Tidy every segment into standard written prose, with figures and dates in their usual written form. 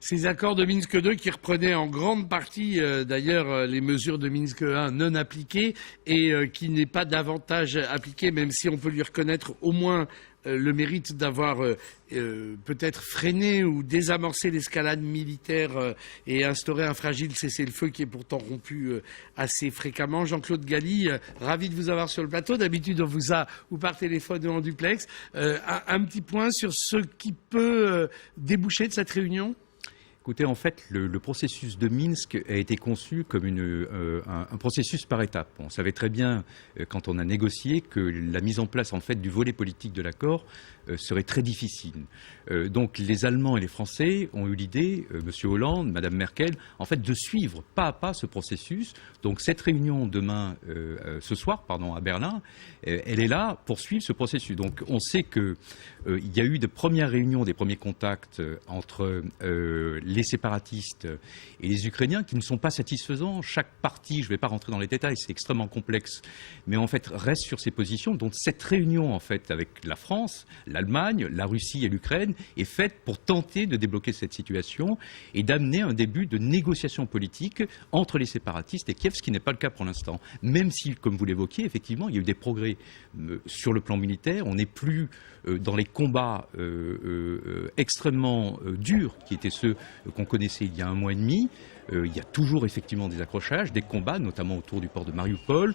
Ces accords de Minsk II qui reprenaient en grande partie d'ailleurs les mesures de Minsk I non appliquées et qui n'est pas davantage appliqué, même si on peut lui reconnaître au moins le mérite d'avoir peut-être freiné ou désamorcé l'escalade militaire et instauré un fragile cessez-le-feu qui est pourtant rompu assez fréquemment. Jean-Claude Galli, ravi de vous avoir sur le plateau. D'habitude, on vous a ou par téléphone ou en duplex. Un petit point sur ce qui peut déboucher de cette réunion. Écoutez, en fait, le processus de Minsk a été conçu comme un processus par étapes. On savait très bien, quand on a négocié, que la mise en place en fait, du volet politique de l'accord serait très difficile. Donc les Allemands et les Français ont eu l'idée, M. Hollande, Mme Merkel, en fait, de suivre pas à pas ce processus. Donc cette réunion demain, ce soir, pardon, à Berlin, elle est là pour suivre ce processus. Donc on sait qu'il y a eu de premières réunions, des premiers contacts entre les séparatistes et les Ukrainiens qui ne sont pas satisfaisants. Chaque partie, je ne vais pas rentrer dans les détails, c'est extrêmement complexe, mais en fait reste sur ses positions. Donc cette réunion en fait avec la France, l'Allemagne, la Russie et l'Ukraine est faite pour tenter de débloquer cette situation et d'amener un début de négociation politique entre les séparatistes et Kiev, ce qui n'est pas le cas pour l'instant. Même si, comme vous l'évoquiez, effectivement, il y a eu des progrès sur le plan militaire. On n'est plus dans les combats extrêmement durs qui étaient ceux qu'on connaissait il y a un mois et demi. Il y a toujours effectivement des accrochages, des combats, notamment autour du port de Mariupol.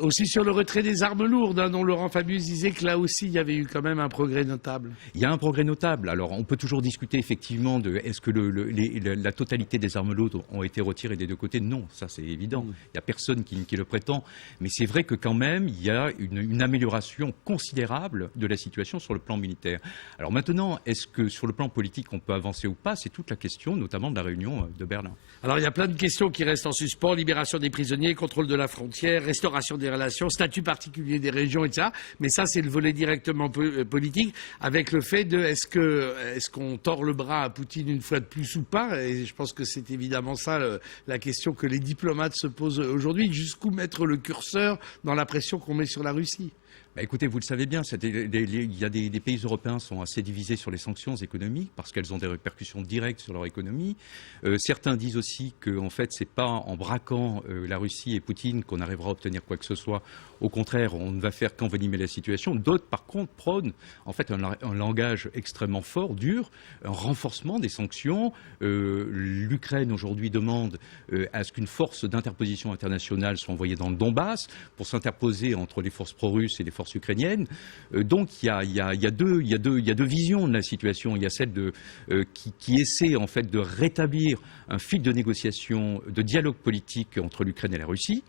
Aussi sur le retrait des armes lourdes, dont Laurent Fabius disait que là aussi il y avait eu quand même un progrès notable. Il y a un progrès notable. Alors on peut toujours discuter effectivement de est-ce que la totalité des armes lourdes ont été retirées des deux côtés. Non, ça c'est évident. Il n'y a personne qui le prétend. Mais c'est vrai que quand même il y a une amélioration considérable de la situation sur le plan militaire. Alors maintenant, est-ce que sur le plan politique on peut avancer ou pas? C'est toute la question, notamment de la réunion de Berlin. Alors il y a plein de questions qui restent en suspens, libération des prisonniers, contrôle de la frontière, restauration des relations, statut particulier des régions, etc. Mais ça c'est le volet directement politique, avec le fait de est-ce qu'on tord le bras à Poutine une fois de plus ou pas? Et je pense que c'est évidemment ça la question que les diplomates se posent aujourd'hui, jusqu'où mettre le curseur dans la pression qu'on met sur la Russie. Bah écoutez, vous le savez bien, il y a des pays européens sont assez divisés sur les sanctions économiques parce qu'elles ont des répercussions directes sur leur économie. Certains disent aussi que en fait, c'est pas en braquant la Russie et Poutine qu'on arrivera à obtenir quoi que ce soit. Au contraire, on ne va faire qu'envenimer la situation. D'autres, par contre, prônent en fait un langage extrêmement fort, dur, un renforcement des sanctions. L'Ukraine aujourd'hui demande à ce qu'une force d'interposition internationale soit envoyée dans le Donbass pour s'interposer entre les forces pro-russes et les forces ukrainiennes. Donc il y a deux visions de la situation. Il y a celle qui essaie en fait de rétablir un fil de négociation, de dialogue politique entre l'Ukraine et la Russie.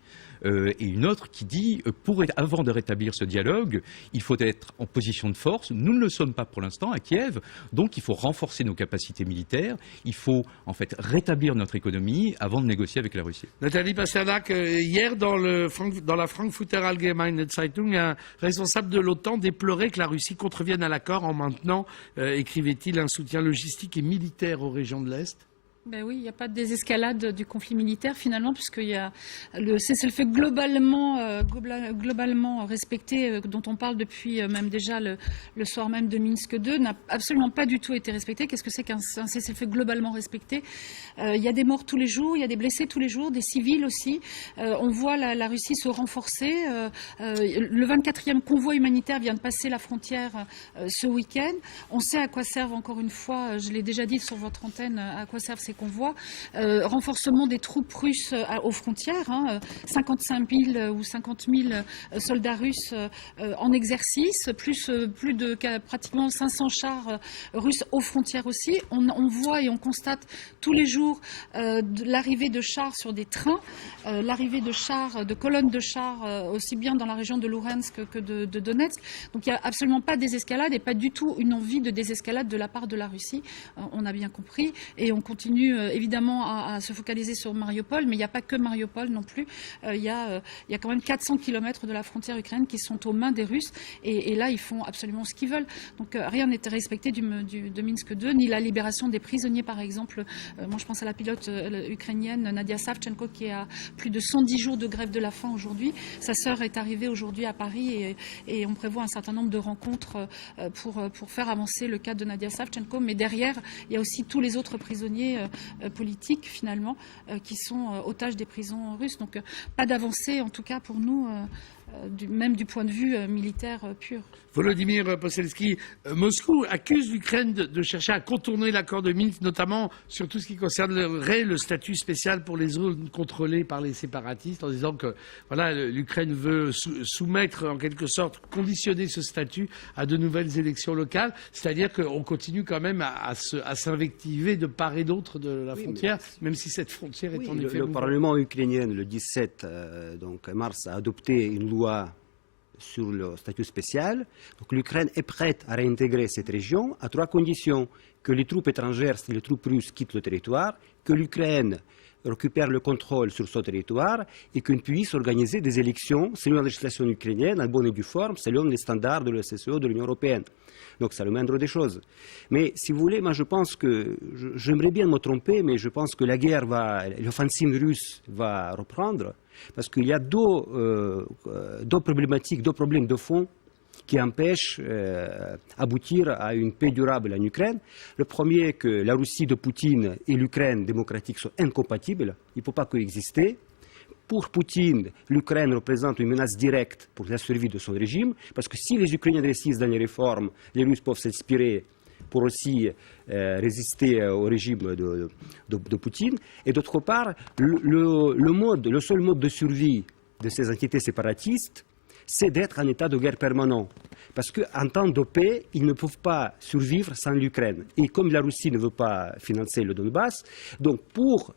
Et une autre qui dit, avant de rétablir ce dialogue, il faut être en position de force. Nous ne le sommes pas pour l'instant à Kiev, donc il faut renforcer nos capacités militaires, il faut en fait rétablir notre économie avant de négocier avec la Russie. Nathalie Pasternak, hier dans la Frankfurter Allgemeine Zeitung, un responsable de l'OTAN déplorait que la Russie contrevienne à l'accord en maintenant, écrivait-il, un soutien logistique et militaire aux régions de l'Est. Ben oui, il n'y a pas de désescalade du conflit militaire finalement, puisqu'il y a le cessez-le-feu globalement respecté, dont on parle depuis même déjà le soir même de Minsk II, n'a absolument pas du tout été respecté. Qu'est-ce que c'est qu'un cessez-le-feu globalement respecté? Il y a des morts tous les jours, il y a des blessés tous les jours, des civils aussi. On voit la Russie se renforcer. Le 24e convoi humanitaire vient de passer la frontière ce week-end. On sait à quoi servent, encore une fois, je l'ai déjà dit sur votre antenne, à quoi servent ces convois. Renforcement des troupes russes aux frontières, 55 000 ou 50 000 soldats russes en exercice, plus de pratiquement 500 chars russes aux frontières aussi. On voit et on constate tous les jours l'arrivée de chars sur des trains, l'arrivée de chars, de colonnes de chars, aussi bien dans la région de Louhansk que de Donetsk. Donc il n'y a absolument pas de désescalade et pas du tout une envie de désescalade de la part de la Russie. On a bien compris et on continue continue évidemment à se focaliser sur Mariupol, mais il n'y a pas que Mariupol non plus. Il y a quand même 400 km de la frontière ukrainienne qui sont aux mains des Russes, et là, ils font absolument ce qu'ils veulent. Donc rien n'était respecté de Minsk II, ni la libération des prisonniers, par exemple. Moi, je pense à la pilote ukrainienne Nadia Savchenko, qui est à plus de 110 jours de grève de la faim aujourd'hui. Sa sœur est arrivée aujourd'hui à Paris, et on prévoit un certain nombre de rencontres pour faire avancer le cas de Nadia Savchenko. Mais derrière, il y a aussi tous les autres prisonniers politiques, finalement, qui sont otages des prisons russes. Donc pas d'avancée, en tout cas pour nous, même du point de vue militaire pur. Volodymyr Poselski, Moscou accuse l'Ukraine de chercher à contourner l'accord de Minsk, notamment sur tout ce qui concernerait le statut spécial pour les zones contrôlées par les séparatistes, en disant que voilà, l'Ukraine veut soumettre, en quelque sorte, conditionner ce statut à de nouvelles élections locales. C'est-à-dire qu'on continue quand même à s'invectiver de part et d'autre de la frontière, même si cette frontière est en effet... Le Parlement ukrainien, le 17 mars, a adopté une loi sur le statut spécial. Donc l'Ukraine est prête à réintégrer cette région à 3 conditions: que les troupes étrangères, si les troupes russes quittent le territoire, que l'Ukraine récupère le contrôle sur ce territoire et qu'on puisse organiser des élections selon la législation ukrainienne, en bonne et due forme, selon les standards de l'OSCE, de l'Union européenne. Donc c'est le moindre des choses. Mais si vous voulez, moi je pense que, j'aimerais bien me tromper, mais je pense que la guerre l'offensive russe va reprendre, parce qu'il y a deux problématiques, 2 problèmes de fond qui empêchent d'aboutir à une paix durable en Ukraine. Le premier est que la Russie de Poutine et l'Ukraine démocratique sont incompatibles, il ne peut pas coexister. Pour Poutine, l'Ukraine représente une menace directe pour la survie de son régime, parce que si les Ukrainiens réussissent dans les réformes, les Russes peuvent s'inspirer pour aussi résister au régime de Poutine. Et d'autre part, le seul mode de survie de ces entités séparatistes, c'est d'être en état de guerre permanent. Parce qu'en temps de paix, ils ne peuvent pas survivre sans l'Ukraine. Et comme la Russie ne veut pas financer le Donbass, donc pour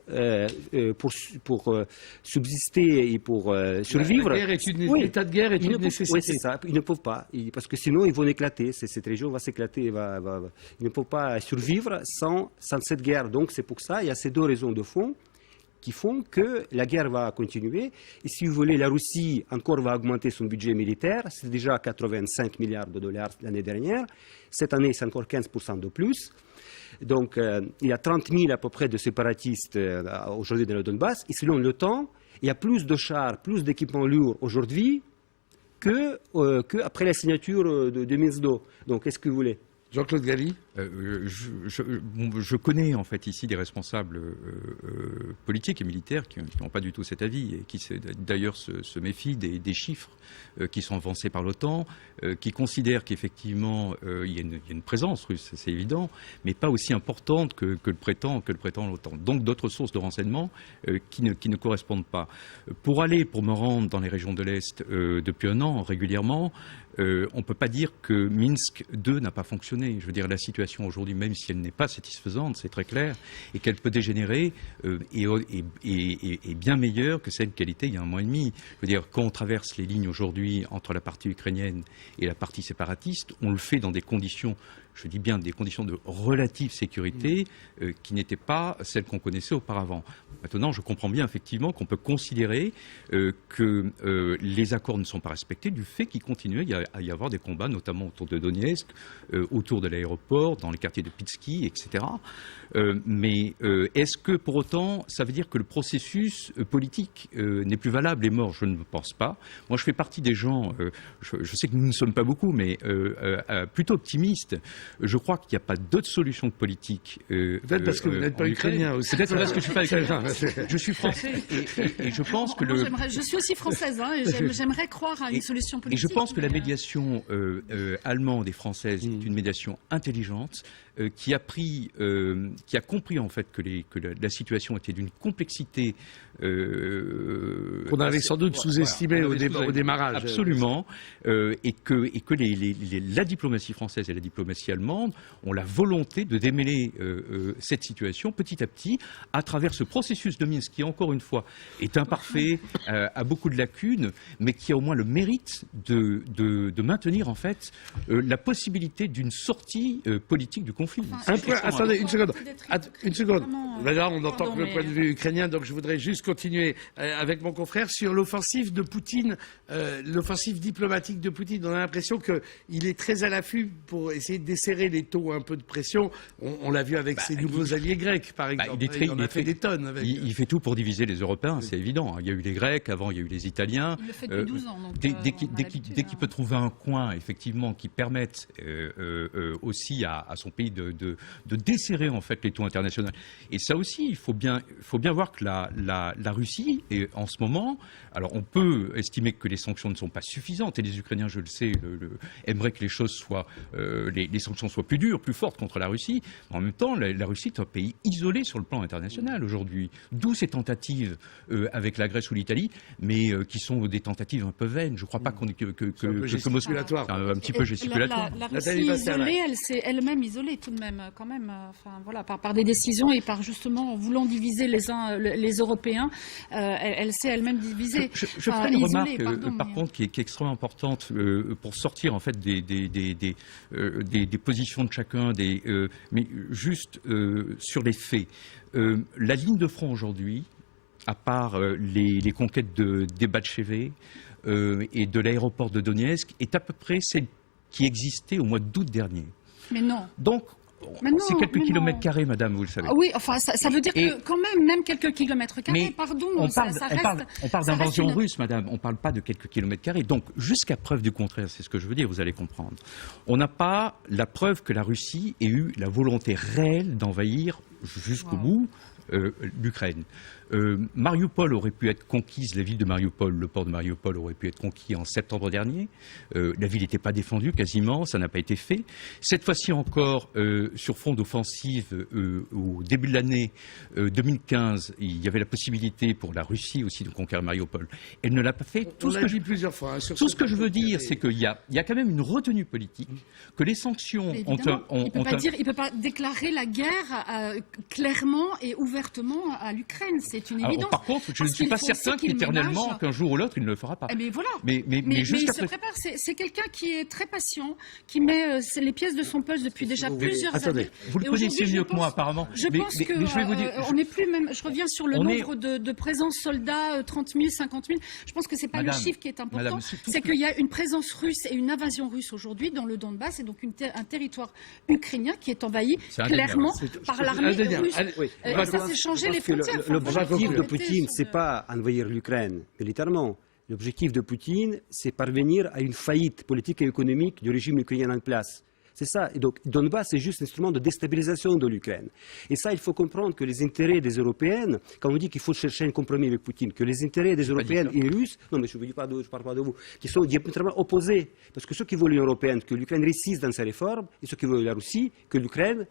subsister et pour survivre... L'état de guerre est une nécessité. Oui, c'est ça. Ils ne peuvent pas. Parce que sinon, ils vont éclater. Cette région va s'éclater. Ils ne peuvent pas survivre sans cette guerre. Donc c'est pour ça, il y a ces 2 raisons de fond qui font que la guerre va continuer. Et si vous voulez, la Russie encore va augmenter son budget militaire. C'est déjà 85 milliards de dollars l'année dernière. Cette année, c'est encore 15% de plus. Donc, il y a 30 000 à peu près de séparatistes aujourd'hui dans le Donbass. Et selon le temps, il y a plus de chars, plus d'équipements lourds aujourd'hui qu'après la signature de Minsk II. Donc, qu'est-ce que vous voulez? Jean-Claude Galli. Je connais en fait ici des responsables politiques et militaires qui n'ont pas du tout cet avis et qui d'ailleurs se méfient des chiffres qui sont avancés par l'OTAN, qui considèrent qu'effectivement il y a une présence russe, c'est évident, mais pas aussi importante que le prétend l'OTAN. Donc d'autres sources de renseignements qui ne correspondent pas. Pour me rendre dans les régions de l'Est depuis un an régulièrement, on ne peut pas dire que Minsk II n'a pas fonctionné. Je veux dire, la situation aujourd'hui, même si elle n'est pas satisfaisante, c'est très clair, et qu'elle peut dégénérer, est bien meilleure que celle qu'elle était il y a 1 mois et demi. Je veux dire, quand on traverse les lignes aujourd'hui entre la partie ukrainienne et la partie séparatiste, on le fait dans des conditions, je dis bien des conditions de relative sécurité qui n'étaient pas celles qu'on connaissait auparavant. Maintenant, je comprends bien effectivement qu'on peut considérer que les accords ne sont pas respectés du fait qu'il continue à y avoir des combats, notamment autour de Donetsk, autour de l'aéroport, dans les quartiers de Pitski, etc. Mais est-ce que pour autant, ça veut dire que le processus politique n'est plus valable et mort? Je ne pense pas. Moi, je fais partie des gens, je sais que nous ne sommes pas beaucoup, mais plutôt optimistes. Je crois qu'il n'y a pas d'autre solution politique. Peut-être parce que vous n'êtes pas ukrainien aussi. Peut-être parce que je ne suis pas ukrainien. Je suis français et je pense que je suis aussi française, hein, et j'aimerais croire à une solution politique. Et je pense que la médiation allemande et française est une médiation intelligente qui a compris en fait que la situation était d'une complexité qu'on avait sans doute sous-estimé au démarrage. Absolument, et que la diplomatie française et la diplomatie allemande ont la volonté de démêler cette situation petit à petit à travers ce processus de Minsk qui, encore une fois, est imparfait, a beaucoup de lacunes, mais qui a au moins le mérite de maintenir en fait la possibilité d'une sortie politique du conflit. Un point, attendez, une seconde. Une seconde. Là, on entend que le point de vue ukrainien, donc je voudrais juste continuer avec mon confrère sur l'offensive de Poutine, l'offensive diplomatique de Poutine. On a l'impression qu'il est très à l'affût pour essayer de desserrer les taux un peu de pression. On l'a vu avec ses nouveaux alliés grecs, par exemple. Il en a fait des tonnes. Avec... Il fait tout pour diviser les Européens, c'est évident. Il y a eu les Grecs, avant il y a eu les Italiens. Il le fait depuis 12 ans. Donc, dès qu'il peut trouver un coin, effectivement, qui permette aussi à son pays de desserrer en fait les taux internationaux. Et ça aussi, il faut bien voir que la Russie est en ce moment. Alors on peut estimer que les sanctions ne sont pas suffisantes et les Ukrainiens, je le sais, aimeraient que les choses soient, les sanctions soient plus dures, plus fortes contre la Russie. En même temps, la Russie est un pays isolé sur le plan international aujourd'hui. D'où ces tentatives avec la Grèce ou l'Italie, mais qui sont des tentatives un peu vaines. Je ne crois pas que gesticulatoire. Un petit peu gesticulatoire. La Russie isolée, elle s'est elle-même isolée tout de même, quand même. Enfin voilà, par des décisions et par justement en voulant diviser les Européens, elle s'est elle-même divisée. Je ferai une remarque, par contre, qui est extrêmement importante pour sortir en fait des positions de chacun, mais juste sur les faits. La ligne de front aujourd'hui, à part les conquêtes des Batchevets et de l'aéroport de Donetsk, est à peu près celle qui existait au mois d'août dernier. Mais non. Donc, c'est quelques kilomètres carrés, madame, vous le savez. Oui, enfin, ça veut dire que quand même quelques kilomètres carrés, pardon, on parle d'invasion russe, madame, on ne parle pas de quelques kilomètres carrés. Donc, jusqu'à preuve du contraire, c'est ce que je veux dire, vous allez comprendre. On n'a pas la preuve que la Russie ait eu la volonté réelle d'envahir jusqu'au bout l'Ukraine. Mariupol aurait pu être conquise, la ville de Mariupol, le port de Mariupol aurait pu être conquis en septembre dernier. La ville n'était pas défendue quasiment, ça n'a pas été fait. Cette fois-ci encore, sur fond d'offensive, au début de l'année 2015, il y avait la possibilité pour la Russie aussi de conquérir Mariupol. Elle ne l'a pas fait. Tout ce que j'ai dit plusieurs fois. Tout ce que je veux dire, c'est qu'il y a quand même une retenue politique, que les sanctions ont il ne peut pas déclarer la guerre clairement et ouvertement à l'Ukraine. C'est une évidence. Par contre, je ne suis pas certain qu'éternellement, qu'un jour ou l'autre, il ne le fera pas. Mais voilà. Mais il se prépare. C'est quelqu'un qui est très patient, qui met les pièces de son poste depuis déjà plusieurs années. Vous le connaissez mieux que moi, apparemment. Je pense qu'on n'est plus même. Je reviens sur le nombre de présence soldats, 30 000, 50 000. Je pense que c'est pas le chiffre qui est important. C'est qu'il y a une présence russe et une invasion russe aujourd'hui dans le Donbass, et donc un territoire ukrainien qui est envahi clairement par l'armée russe. Ça s'est changé les frontières. L'objectif de Poutine, ce n'est pas envahir l'Ukraine militairement. L'objectif de Poutine, c'est parvenir à une faillite politique et économique du régime ukrainien en place. C'est ça. Et donc, Donbass, c'est juste un instrument de déstabilisation de l'Ukraine. Et ça, il faut comprendre que les intérêts des Européennes, quand on dit qu'il faut chercher un compromis avec Poutine, que les intérêts des Européennes et Russes, non mais je ne parle pas de vous, qui sont diamétralement opposés. Parce que ceux qui veulent l'Union européenne, que l'Ukraine réussisse dans ses réformes, et ceux qui veulent la Russie, que l'Ukraine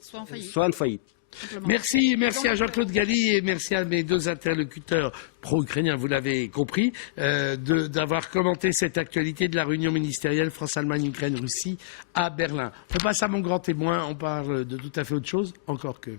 soit en faillite. Merci à Jean-Claude Galli et merci à mes deux interlocuteurs pro-ukrainiens, vous l'avez compris, d'avoir commenté cette actualité de la réunion ministérielle France-Allemagne-Ukraine-Russie à Berlin. On passe à mon grand témoin, on parle de tout à fait autre chose, encore que...